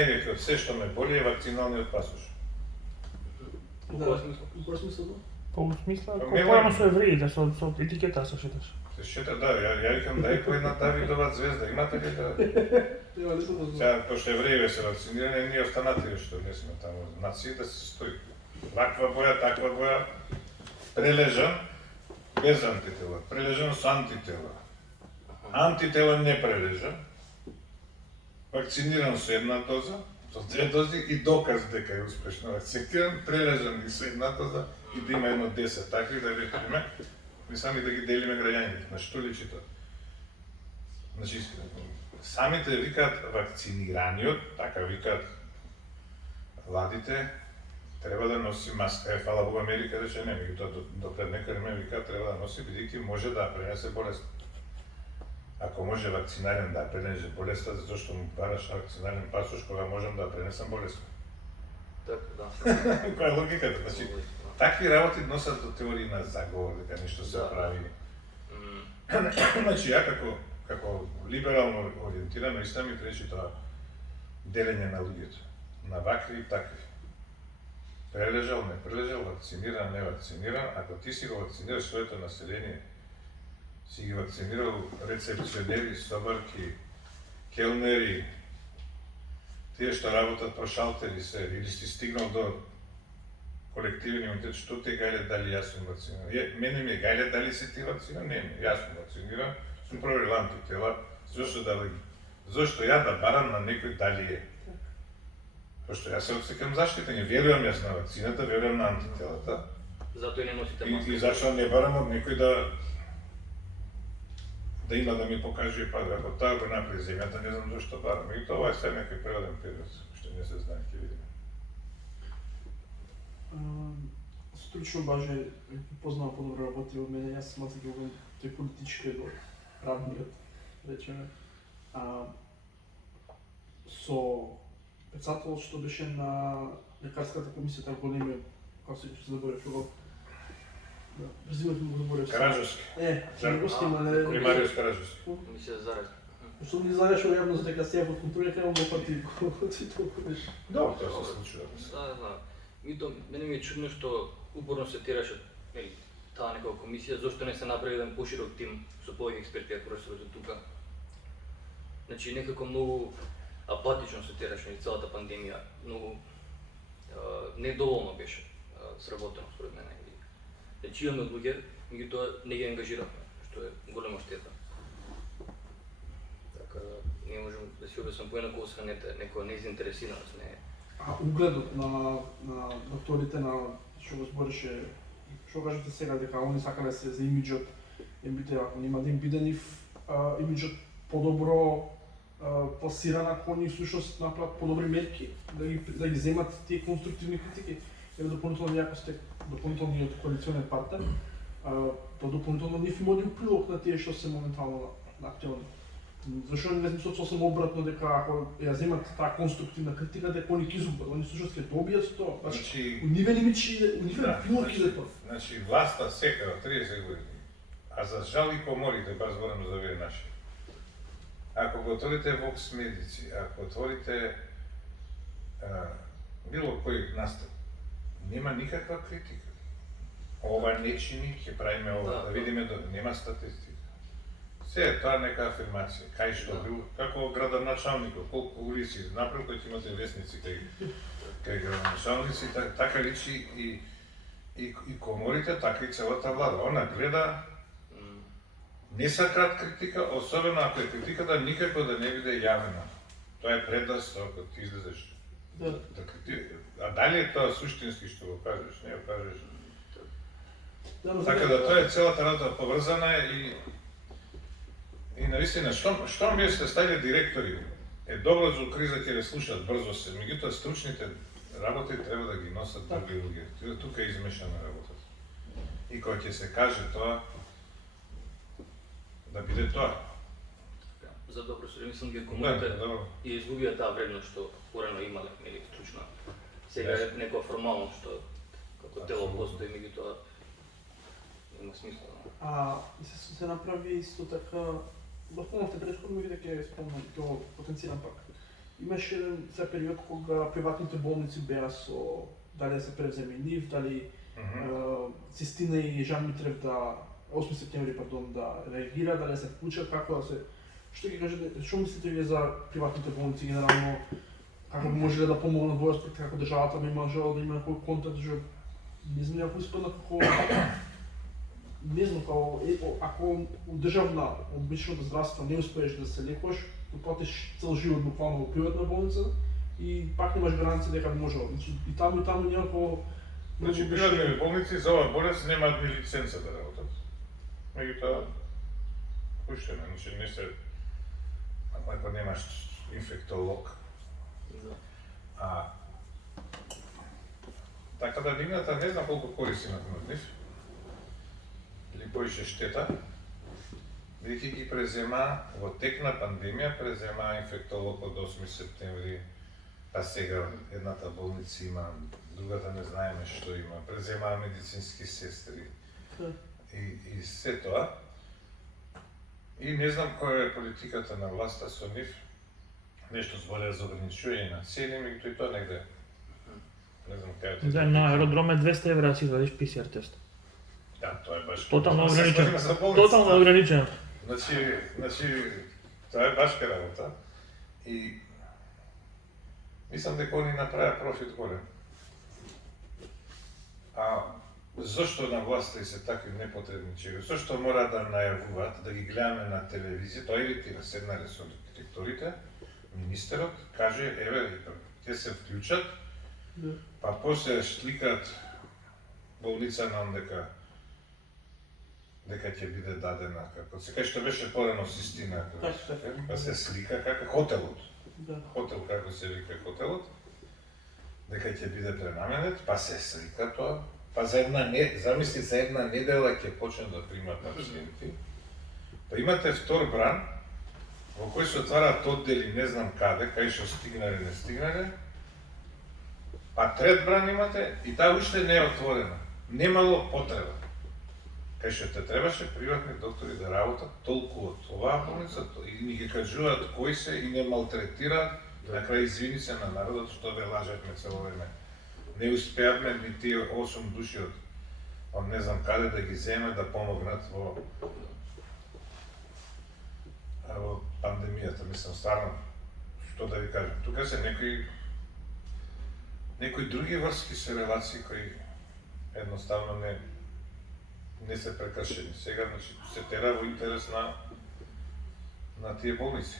Највеќе од се што ме боли е вакциналниот пасош. Во кој смисла? По смисла, Па, појано со евреите, со етикета се шеташ. Се шета, да, ја викам дај по една Давидова звезда, имате ли да? Ја не знам. Сега, пошто евреите се вакцинирани, ние останатите што не сме таму, нации да се стои. Ваква боја, таква боја, прележан, без антитела, прележан со антитела. Антитела не прележан, вакциниран со една доза, со 2 дози и доказ дека е успешно вакциниран, прележан и со една доза и да има едно 10 такви да речеме, ми сами да ги делиме граѓаните. На што личи тоа? Значи, самите викаат вакцинираниот, така викаат владите, треба да носи маска. Фала Богу, Америка рече не, меѓутоа до пред некој време викаат треба да носи, бидејќи може да пренесе болест. Ако може вакцинарен да пренесе болеста, зашто му бараш вакцинален пасош кога можам да пренесам болест? Така, да. Која е логиката? Значи, такви работи носат до теории на заговор, дека нешто се прави. Значи, ја како либерално ориентирано исто ми речи тоа делење на луѓето, на вакви и такви. Прележал, не прележал, вакциниран, не вакциниран, ако ти си го вакцинираш своето население, си ги вакцинирал рецепционери, собарки, келнери, тие што работат по шалтери се, или си стигнал до колективен имунитет, што те гајле дали јас сум вакциниран? Мене ми е гајле дали си ти вакциниран? Не, јас сум вакциниран, сум проверил антитела, зошто ја да барам на некој дали е? Пошто јас се отсекам заштитен, верувам јас на вакцината, верувам на антителата. Затоа и не носите маска. И зашто не барам од некој да има да ми покаже па ако тоа го направи земјата, не знам зашто барам. И тоа е сега некој природен период, што не се знае, ќе видиме. Стручно баже познава подобро работи од мене, јас сум ги овој тој политички до правниот, речеме. Со председател што беше на лекарската комисија, така големиот, како се заборев го. Да, презимето му го заборев. Караджовски. Не го снимале. Примариус Караджовски. Мисля Зарев. Што ми зареш јавно за дека сега под контрола кај го парти толку беше. Добро, тоа се случува. Да. Мене ми е чудно што упорно се тераше, нели, таа некоја комисија, зошто не се направи еден поширок тим со повеќе експерти, ако професорот е тука. Значи некако многу апатично се тераше нели целата пандемија, многу недоволно беше сработено според мене. Значи имаме луѓе, меѓутоа не ги ангажиравме, што е голема штета. Така не можам да си објаснам поинаку освен некоја незаинтересираност, не. Угледот на докторите на што го збореше, што кажете сега дека они сакале се за имиџот, бите ако нема да им биде нив имиџот подобро пласиран, ако они всушност направат подобри мерки, да ги земат тие конструктивни критики, дополнително ако сте дополнителниот коалиционен партнер, тоа дополнително нив има од прилог на тие што се моментално актуелни. Зашто не мислам сосем обратно дека ако ја земат таа конструктивна критика дека они ќе изгубат, они всушност ќе добијат тоа. Значи нивен имидж иде, нивен прилог иде тоа. Значи власта секава 30 години, а за жал и коморите, баш зборам за овие наши. Ако го отворите Vox Медици, ако отворите било кој настап, нема никаква критика. Ова не чини, ќе правиме ова, да видиме, нема статистика. Се е тоа нека афирмација, кај што бил, како градоначалникот, колку улици, напред кој имате вестници кај градоначалници, така личи и коморите, така и целата влада. Она гледа, не сакаат критика, особено ако е критиката никако да не биде јавна. Тоа е предоста, ако ти излезеш. А дали е тоа суштински што го кажеш, не го кажеш. Така да тоа е целата работа поврзана и навистина, што ми сте ставили директори, е добро за криза ќе ве слушат брзо се, меѓутоа стручните работи треба да ги носат други луѓе. Тука е измешана работата. И кога ќе се каже тоа, да биде тоа. За добро се мислам ги коморите и изгубија таа вредност што порано имале, нели стручна. Сега е некоја формално што како тело постои, меѓутоа нема смисла. Се направи исто така, допомогте претходно и дека ќе спомнам, тоа потенцирам пак. имаше еден се период кога приватните болници беа со дали да се превземе нив, дали Цистина и Жан Митрев да 8 септември, пардон, да реагира, дали да се вклучат, како да се... Што ги кажете, што мислите вие за приватните болници генерално, како би можеле да помогнат во аспект, како државата би можела да има некој контакт, што не знам ако испадна како не знам како ако у државна обичното здравство не успееш да се лекуваш, да платиш цел живот буквално во приватна болница и пак немаш гаранција дека би можела. Значи и таму некако Значи, приватни болници за оваа болест немаат ни лиценца да работат. Меѓутоа, пуштено, значи не се... Ако немаш инфектолог. Така да нивната не знам колку корист имат од нив. Или поише штета. Бидејќи ги презема во тек на пандемија, презема инфектолог од 8 септември, па сега едната болница има, другата не знаеме што има, преземаа медицински сестри и се тоа. И не знам која е политиката на власта со нив, нешто збореа за ограничување на цени, меѓутоа и тоа негде. Не знам кај Да, на аеродроме 200 евра да си извадиш ПСР тест. Да, тоа е баш... Тотално ограничено. За болницата. Тотално ограничено. Значи, тоа е башка работа. И мислам дека они направија профит голем. Зошто на власта и се такви непотребни чега? Зошто мора да најавуваат, да ги гледаме на телевизија, тоа иритира, седнале со директорите, министерот, каже, еве, ќе се вклучат, па после сликаат болница нам дека ќе биде дадена, како се кај што беше порано Систина, па се слика како хотелот. Хотел, како се вика хотелот, дека ќе биде пренаменет, па се слика тоа. Па замисли за една недела ќе почнат да примат пациенти. Па имате втор бран, во кој се отвараат оддели не знам каде, кај што стигнале, не стигнале. Па трет бран имате и таа уште не е отворена. Немало потреба. Кај што те требаше приватни доктори да работат толку од оваа болница и ни ги кажуваат кои се и не малтретираат, на крај извини се на народот што ве лажевме цело време. Не успеавме ни тие 8 души од не знам каде да ги земе да помогнат во пандемијата, мислам стварно, што да ви кажам, тука се некои други врски се релации кои едноставно не се прекршени. Сега значи се тера во интерес на тие болници.